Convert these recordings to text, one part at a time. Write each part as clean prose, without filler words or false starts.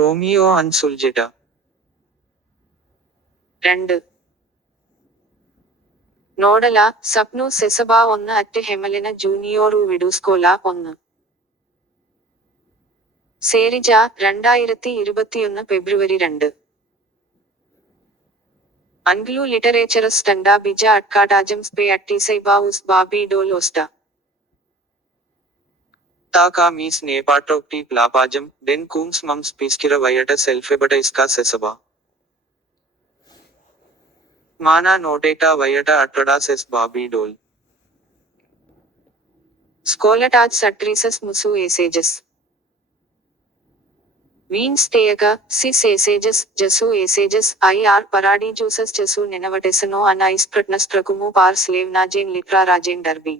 Romeo and സുൽജെറ്റ. 2. നോഡല, സപ്നു സെസബ 1 അറ്റ് ഹെമലിന ജൂനിയോറു വിഡുസ്കോല 1. സേരിജ 2021 ഫെബ്രുവരി 2. അൻഗ്ലു ലിറ്ററേച്ചറസ് സ്റ്റണ്ട ബിജ അട്കാടാജം സ്പെ അട്ടിസൈബാവുസ് ബാബി ഡോൽ ഓസ്റ്റ. Ta ka mis ne patrokti plapajam, den kums mums piskira vayata selfebata iska sesaba. Mana noteta vayata atradas es babi dol. സ്കോലടാജ് സട്രീസസ് മുസു ഏസേജസ്. വീൻസ് തേയക, സിസ് ഏസേജസ്, ജസു ഏസേജസ്, ഐ ആർ പരാഡി ജൂസസ് ജസു നെനവടെസനോ അൻ ഐസ് പ്രട്നസ് ട്രകുമു പാർ സ്ലേവ്നാജേൻ ലിപ്ര രാജേൻ ഡർബി.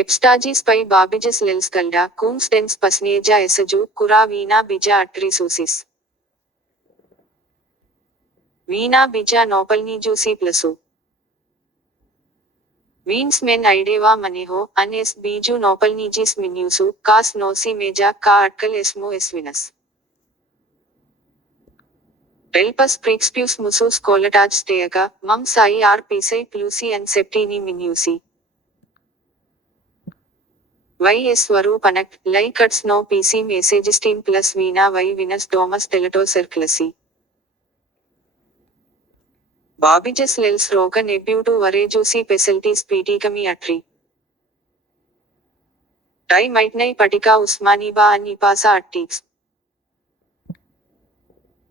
എപ്സ്റ്റാജീസ് പൈ ബാബിജസ് ലെൽസ്കൽഡ, കൂംസ് ഡെൻസ് പസ്നേജ എസജു, കുറാ വീണ ബിജ അട്രിസൂസിസ്. വീണ ബിജ നോപ്പൽനീജൂസി പ്ലസു. വീൻസ് മെൻ ഐഡേവാ മനെഹോ, അൻ എസ് ബീജു നോപ്പൽനീജീസ് മിന്യൂസു, കാസ് നോസി മേജ കാ അട്കൽ എസ്മു എസ്വിനസ്. Relpus prexpius musus collatage steaga, mums ir pisai plusi and septini minusi. Y.S. Varupanak, like cuts no PC messagestim plus vina y venus domus teleto circulasi. Babijas lels roga nebutu varejusi facilities pdkami atri. Tai mitnai patika usmaniba and ipasa attiks.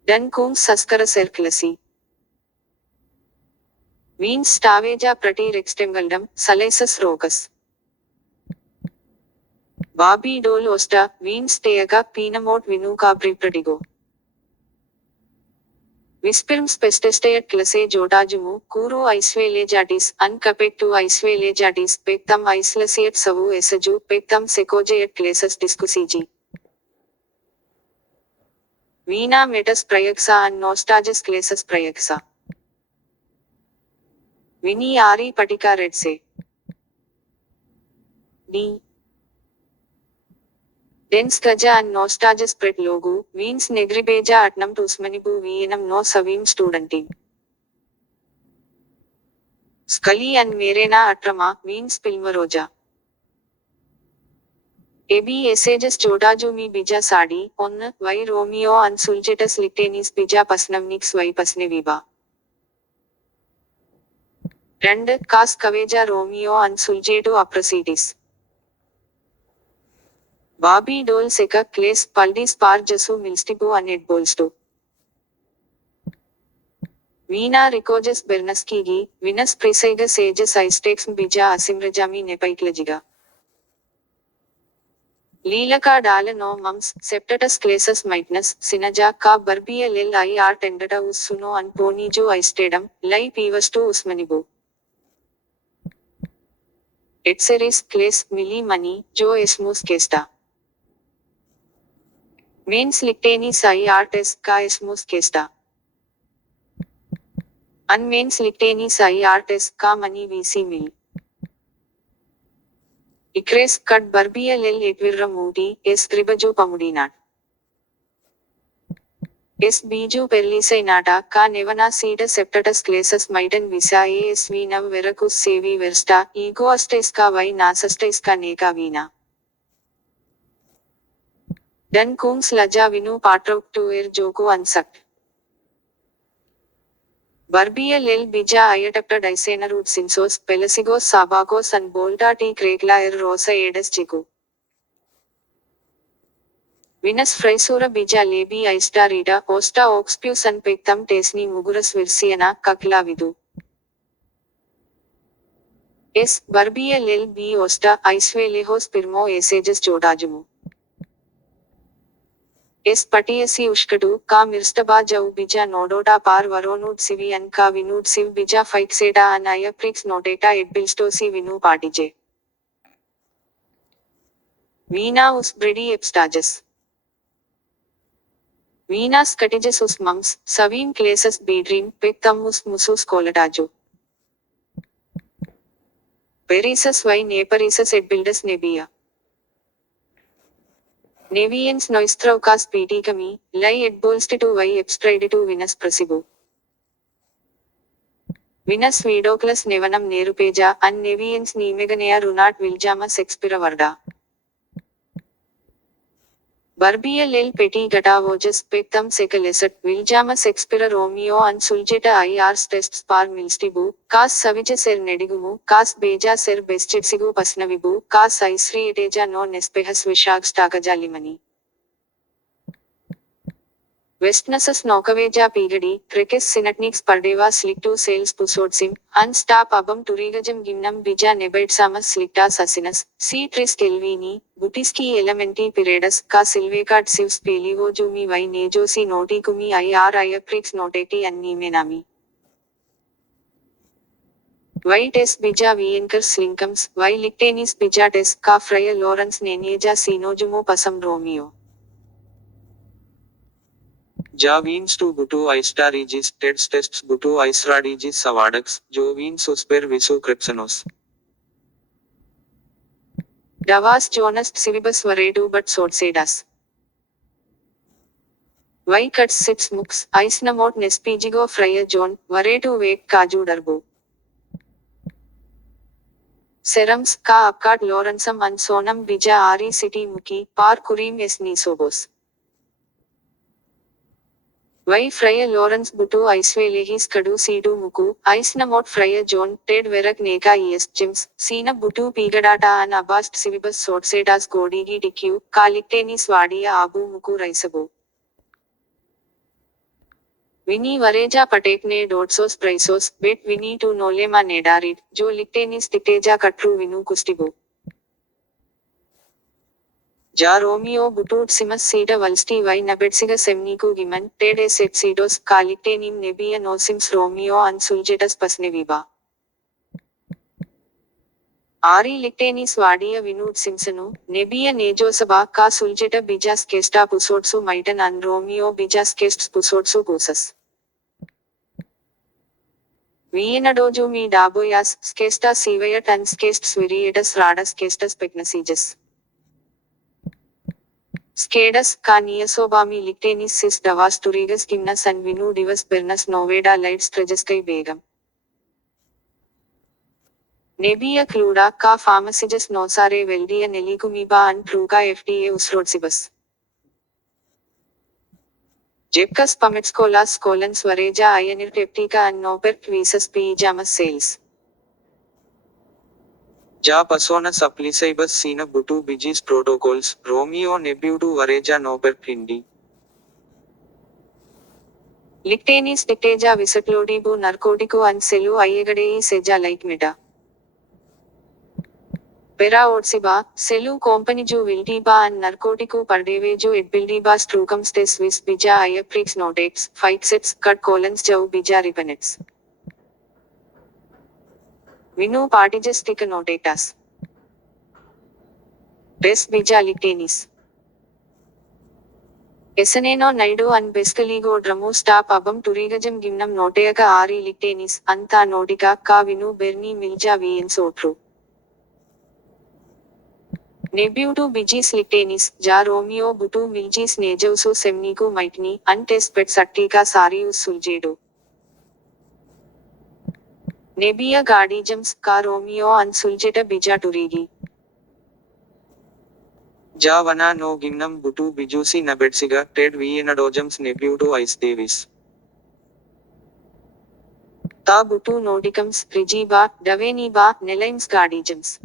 Dan kums saskara circulasi. Veins stavaja prati rextemgaldum, salasus rogus. Babi dol osta, veins teaga pinamot vinu capri pratigo. Vispirms pestestayat clase jotajumu, kuru isvelejatis, uncapectu isvelejatis, pectum islasiat savu esaju, pectum secojayat classes discusiji. Vina metas prayaxa and nostages classes prayaxa. Vini ari patika redse. D. Dens gaja and nostages pret logu, veins negribeja atnam tusmanibu vienam no savim studentim. Scully and merena atrama, veins pilmaroja. Ebi essages jodajumi bija sadi, on, y Romeo and Suljetus lictenis bija pasnamnix y pasneviba. 2. Cas caveja Romeo and Suljetu aprosidis. Babi dol seca cles paldis par jasu milstibu and it bolstu. Vina ricoges bernaskigi, Venus presaigas ages istex bija asimrajami nepaiklajiga. Lilaka dala no mums, septatus classes mitnus, sinaja ka barbia lil ir tendata us suno and ponijo istedum, lai pivastu usmanibu. Etseris cles mili mani, jo esmus kesta. Mens lictenis irtes ka esmus kesta. An mens lictenis irtes ka mani visi mil. Icres cut barbia lil etvirra moodi, es tribaju pamudinat. Es biju perlisai nata, ka nevana seeda septatus classes miten visa es vina veracus sevi versta, egoastes ka y nasastes ka neka vina. Dan kums laja vinu patrok tu joku ansakt. Barbia lil bija ayatapta disenerut sinsos, pelasigos sabagos and bolta t cregla rosa edes chiku. Venus fraisura bija lebi aista rida, osta oxpius and pectum tesni muguras virsiana, kakla vidu. Es, barbia lil b osta, isvelehos pirmo esages jodajumu. Es patiasi ushkadu, ka mirstaba jau bija nodota par varonud sivi and ka vinud siv bija fixeda and iaprix noteta et bilstosi vinu partije. Vina us bredi epstages. Venas catiges us mums, savim classes bedream, pectamus musus colataju. Perisus y neperisus et bildas nebia. Neviens noistroukas piticami, lai et bolstitu vai ebstraiditu Venus prasibu. Venus vidoclus nevanam nerupeja, and Neviens nemeganea runat viljama sexpira varda. Barbiel el peti gatavojas pectam secaleset, viljama sexpira Romeo and Suljeta IRs tests par milstibu, cas savija ser nedigumu, cas beja ser bestjetsigu pasnavibu, cas isri eteja no nespehas vishag stakajalimani. Westnasas Nokaveja Pigadi, Trekes Sinatniks Pardeva Sliktu Sales Pusotsim, Unstap Abam Turigajam Gimnam Bija Nebetsamas Slikta Sasinas, C. Tris Kelvini, Butiski Elementi Piredas, Ka Silvekat Sivs Pelivojumi Vai Nejosi Notikumi IR Iaprix Noteti and Nimenami. White S. Bija Vienkar Slinkums, Y. Lictanis Bija Tes, Ka Freya Lawrence Neneja Sinojumo Pasam Romeo. Ja Veens to Butu Istarigis, Teds tests Butu Isradigis Savadax, Jo Veens Usper Visu Crepsanos. Davas Jonas Sivibus Varedu but Sotsedas. Y cuts sits mux, Isnamot Nespigigo Freya John, Varetu Wake Kaju Darbu. Serums, Ka Apkat Lawrensum and Sonam Bija Ari City Muki, Par Kurim S. Nisobos. Y Freya Lawrence Butu Iswelehis Kadu Sidu Muku, Isnamot Freya John, Ted Verak Neka Es Jims, Sina Butu Pigadata and Abast Sivibus Sotsedas Godigi Diku, Kaliktenis Vadia Abu Muku Raisabu. Vini Vareja Patekne Dotsos Prisos, Bet Vini to Nolema Nedarit, Jo Lictenis Dicteja Katru Vinu Kustibu. Ja Romeo Butut Simas Sita Valsti Y Nabetsiga Semniku Giman, Ted S. Exidos, Kaliktenim Nebia Nosims Romeo and Suljetas Pasneviba. Ari Lictenis Vadia Vinut Simsonu, Nebia Nejosaba, Ka Suljeta Bijas Kesta Pusotsu Maitan and Romeo Bijas Kests Pusotsu Gosas. Vienadoju mi daboyas, skesta sivayat and skests viriatus radas kestas pecnasijas. Skedas, ka niasobami lictenis sis davas turigas gimnas and vinu divas bernas noveda lights trajaskai begam. Nebia cluda, ka pharmacijas nosare veldia nelikumiba and truka FDA usrodsibus. Jepkas pametskolas colons vareja ionir teptica and nopert visas pijamas sales. Ja Pasona Supplicibus Sina Butu Bijis Protocols, Romeo Nebutu Vareja Noper Pindi. Lictenis dicteja visaclodibu narcotico and celu Iegadei seja like meta. Pera otsiba, celu companiju viltiba and narcotico pardeveju etbildiba strucums tes vis bija Iaprix notates, fixets, cut colons jau bija ribanets. Vinu partigestica notatas. Tes bija lictenis. Esaneno Naidu and Bescaligo Dramu Stap Abam Turigajam Gimnam Noteaka Ari Lictenis, Anta Notica, Ka Vinu Berni Milja Vien Sotru. Nebutu Bijis Lictenis, Ja Romeo Butu Miljis Nejausu Semniku Maitni, Antes Pet Sattika Sarius Suljedu. Nebia Gardijams, Ka Romeo and Suljeta Bija Turigi. Ja Vana no Gimnam Butu Bijusi Nabetsiga, Ted Vienadojams Nebutu Ice Davis. Ta Butu Nodicums, Rigiba, Daveniba, Nelimes Gardijams.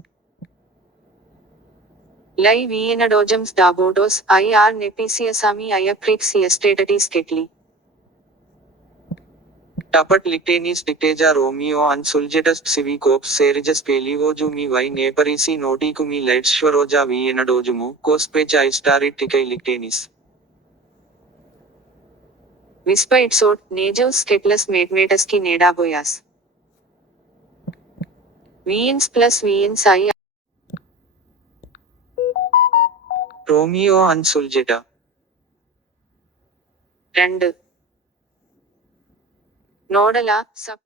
Lai Vienadojams Dabodos, IR Nepisiasami Iaprix Estetatis Ketli. Tapat Lictenis Dicteja Romeo and Suljetas Civicops Serijas Pelivojumi Y Neparisi Notikumi Lightshwaroja Vienadojumu, Cospecha Istarit Tikai Lictenis. Vispa Itsot, Nejavs Ketlas Medmetaski Nedaboyas. Viens plus Viens I. Romeo and Suljeta. 2. Nodala, sub.